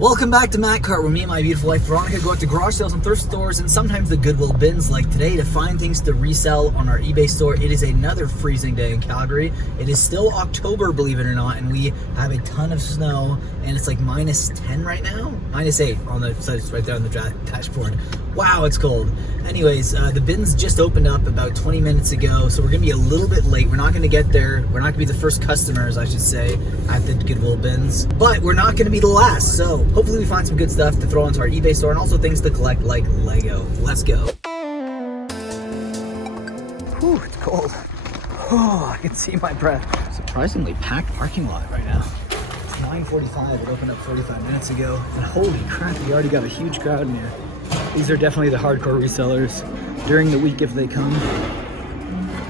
Welcome back to Matt Cart, where me and my beautiful wife Veronica go out to garage sales and thrift stores and sometimes the Goodwill bins like today to find things to resell on our eBay store. It is another freezing day in Calgary. It is still October, believe it or not, and we have a ton of snow, and it's like -10 right now? -8 on the side, it's right there on the dashboard. Wow, it's cold. Anyways, the bins just opened up about 20 minutes ago, so we're gonna be a little bit late. We're not gonna get there. We're not gonna be the first customers, I should say, at the Goodwill bins, but we're not gonna be the last. So hopefully we find some good stuff to throw into our eBay store and also things to collect like Lego. Let's go. Whew, it's cold. Oh, I can see my breath. Surprisingly packed parking lot right now. It's 9:45. It opened up 45 minutes ago, and holy crap, we already got a huge crowd in here. These are definitely the hardcore resellers during the week if they come.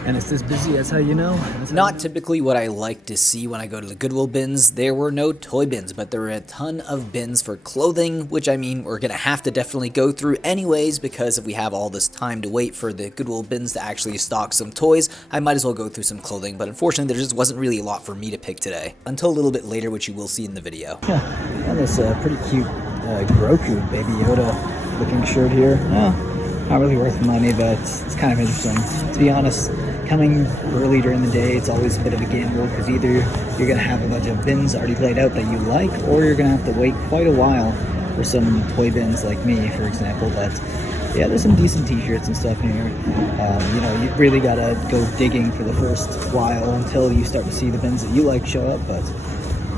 And it's this busy, that's how you know. Not typically what I like to see when I go to the Goodwill bins. There were no toy bins, but there were a ton of bins for clothing, which I mean, we're gonna have to definitely go through anyways, because if we have all this time to wait for the Goodwill bins to actually stock some toys, I might as well go through some clothing. But unfortunately, there just wasn't really a lot for me to pick today. Until a little bit later, which you will see in the video. Yeah, and this pretty cute Grogu Baby Yoda looking shirt here. No, not really worth the money, but it's kind of interesting. To be honest, coming early during the day, it's always a bit of a gamble, because either you're going to have a bunch of bins already laid out that you like, or you're going to have to wait quite a while for some toy bins like me, for example. But yeah, there's some decent t-shirts and stuff in here. You know, you really got to go digging for the first while until you start to see the bins that you like show up. But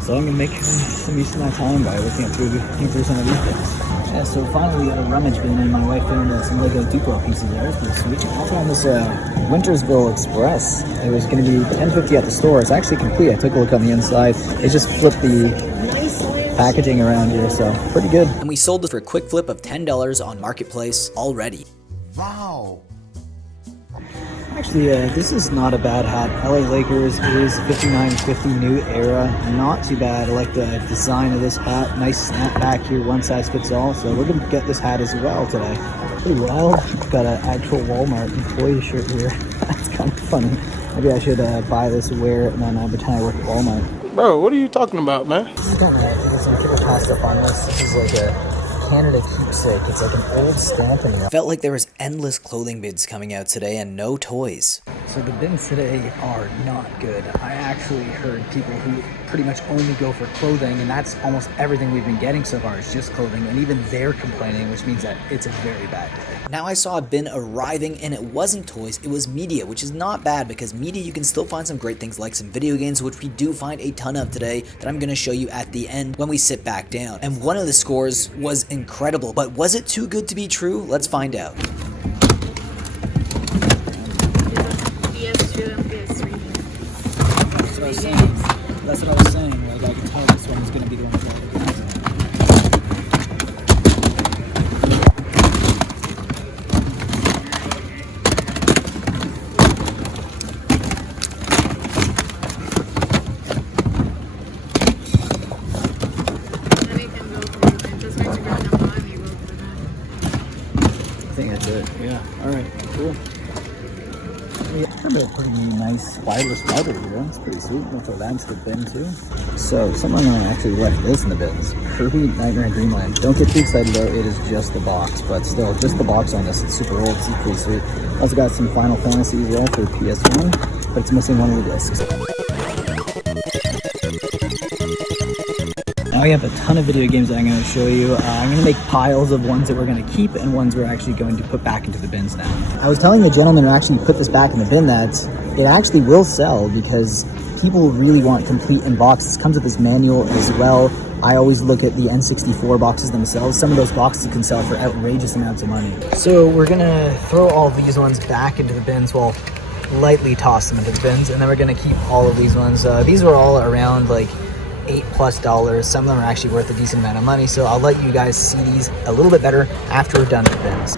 so I'm going to make some use of my time by looking through some of these things. Yeah, so finally we got a rummage bin, and my wife found some Lego Duplo pieces there. It's pretty sweet. I found this Wintersville Express. It was going to be $10.50 at the store. It's actually complete. I took a look on the inside. It just flipped the packaging around here, so pretty good. And we sold this for a quick flip of $10 on Marketplace already. Wow. Actually, this is not a bad hat. LA Lakers is 59-50 new era. Not too bad. I like the design of this hat. Nice snapback here, one size fits all. So we're gonna get this hat as well today. Pretty wild. Got an actual Walmart employee shirt here. That's kind of funny. Maybe I should buy this, wear it, and then pretend I work at Walmart. Bro, what are you talking about, man? This is kind of, there's some people passed up on this. This is like a Canada keepsake. It's like an old stamp in there. Felt like there was endless clothing bids coming out today and no toys. So the bins today are not good. I actually heard people who pretty much only go for clothing, and that's almost everything we've been getting so far is just clothing, and even they're complaining, which means that it's a very bad day. Now I saw a bin arriving, and it wasn't toys, it was media, which is not bad, because media you can still find some great things like some video games, which we do find a ton of today that I'm going to show you at the end when we sit back down. And one of the scores was incredible, but was it too good to be true? Let's find out. PS2 and PS3. That's what I was saying. Like, I can tell this one is going to be the one that I think that's it. Yeah. Alright, cool. Yeah, a pretty nice wireless router here. That's pretty sweet. We'll throw that into the bin too. So someone actually left this in the bins. Kirby Nightmare in Dreamland. Don't get too excited though, it is just the box, but still, just the box on this. It's super old, it's pretty sweet. Also got some Final Fantasy as well for PS1, but it's missing one of the discs. Now we have a ton of video games that I'm going to show you. I'm going to make piles of ones that we're going to keep and ones we're actually going to put back into the bins now. I was telling the gentleman who actually put this back in the bin that it actually will sell, because people really want complete in boxes. It comes with this manual as well. I always look at the N64 boxes themselves. Some of those boxes can sell for outrageous amounts of money. So we're going to throw all these ones back into the bins. Well, lightly toss them into the bins, and then we're going to keep all of these ones. These were all around like $8+. Some of them are actually worth a decent amount of money, so I'll let you guys see these a little bit better after we're done with the bins.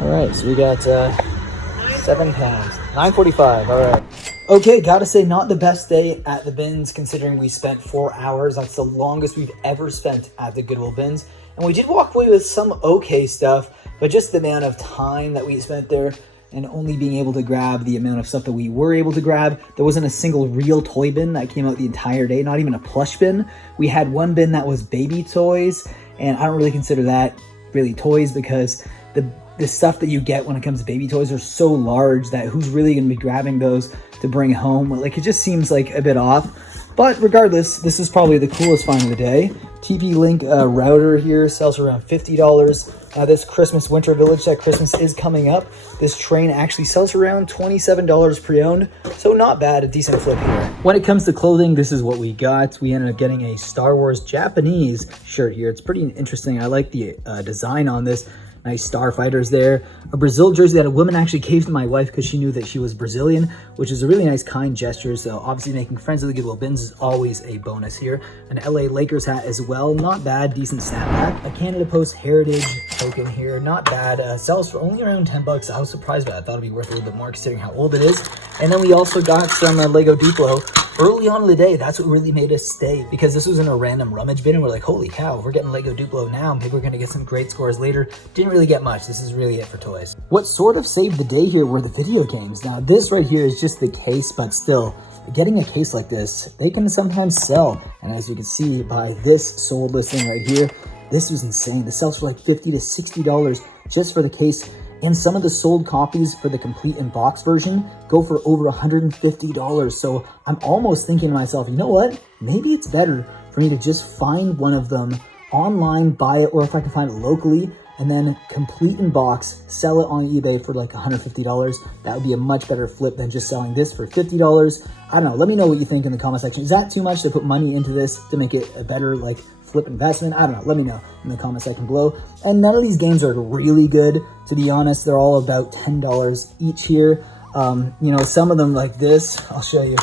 All right, so we got 7 pounds, $9.45. All right. Okay, gotta say, not the best day at the bins considering we spent 4 hours. That's the longest we've ever spent at the Goodwill bins, and we did walk away with some okay stuff, but just the amount of time that we spent there and only being able to grab the amount of stuff that we were able to grab. There wasn't a single real toy bin that came out the entire day, not even a plush bin. We had one bin that was baby toys, and I don't really consider that really toys because the stuff that you get when it comes to baby toys are so large that who's really going to be grabbing those to bring home? Like, it just seems like a bit off. But regardless, this is probably the coolest find of the day. TP-Link router here sells for around $50. This Christmas Winter Village that Christmas is coming up. This train actually sells for around $27 pre-owned, so not bad, a decent flip here. When it comes to clothing, this is what we got. We ended up getting a Star Wars Japanese shirt here. It's pretty interesting. I like the design on this. Nice starfighters there. A Brazil jersey that a woman actually gave to my wife because she knew that she was Brazilian, which is a really nice, kind gesture. So obviously making friends with the Goodwill Bins is always a bonus here. An LA Lakers hat as well. Not bad. Decent snapback. A Canada Post Heritage token here. Not bad. Sells for only around 10 bucks. I was surprised by that. I thought it'd be worth a little bit more considering how old it is. And then we also got some Lego Duplo early on in the day. That's what really made us stay, because this was in a random rummage bin and we're like, holy cow, if we're getting Lego Duplo now, maybe we're gonna get some great scores later. Didn't really get much. This is really it for toys. What sort of saved the day here were the video games. Now this right here is just the case, but still, getting a case like this, they can sometimes sell. And as you can see by this sold listing right here, this was insane. This sells for like $50 to $60 just for the case. And some of the sold copies for the complete in box version go for over $150. So I'm almost thinking to myself, you know what? Maybe it's better for me to just find one of them online, buy it, or if I can find it locally, and then complete in box, sell it on eBay for like $150. That would be a much better flip than just selling this for $50. I don't know. Let me know what you think in the comment section. Is that too much to put money into this to make it a better like flip investment? I don't know. Let me know in the comment section below. And none of these games are really good, to be honest. They're all about $10 each here. You know, some of them like this, I'll show you.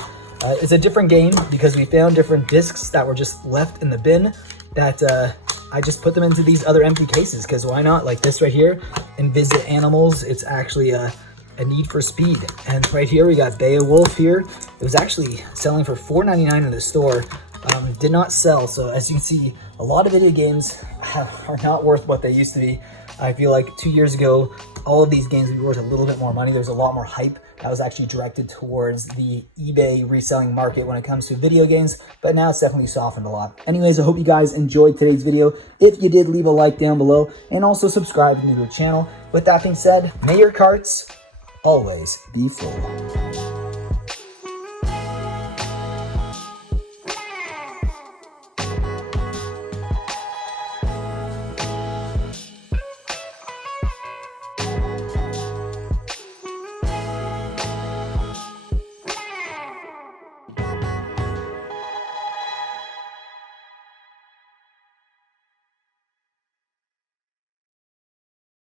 It's a different game because we found different discs that were just left in the bin that I just put them into these other empty cases because why not? Like this right here, Invisit Animals. It's actually a Need for Speed. And right here we got Beowulf here. It was actually selling for $4.99 in the store. Did not sell. So as you can see, a lot of video games are not worth what they used to be. I feel like 2 years ago, all of these games would be worth a little bit more money. There's a lot more hype that was actually directed towards the eBay reselling market when it comes to video games, but now it's definitely softened a lot. Anyways, I hope you guys enjoyed today's video. If you did, leave a like down below and also subscribe if you're new to the channel. With that being said, may your carts always be full.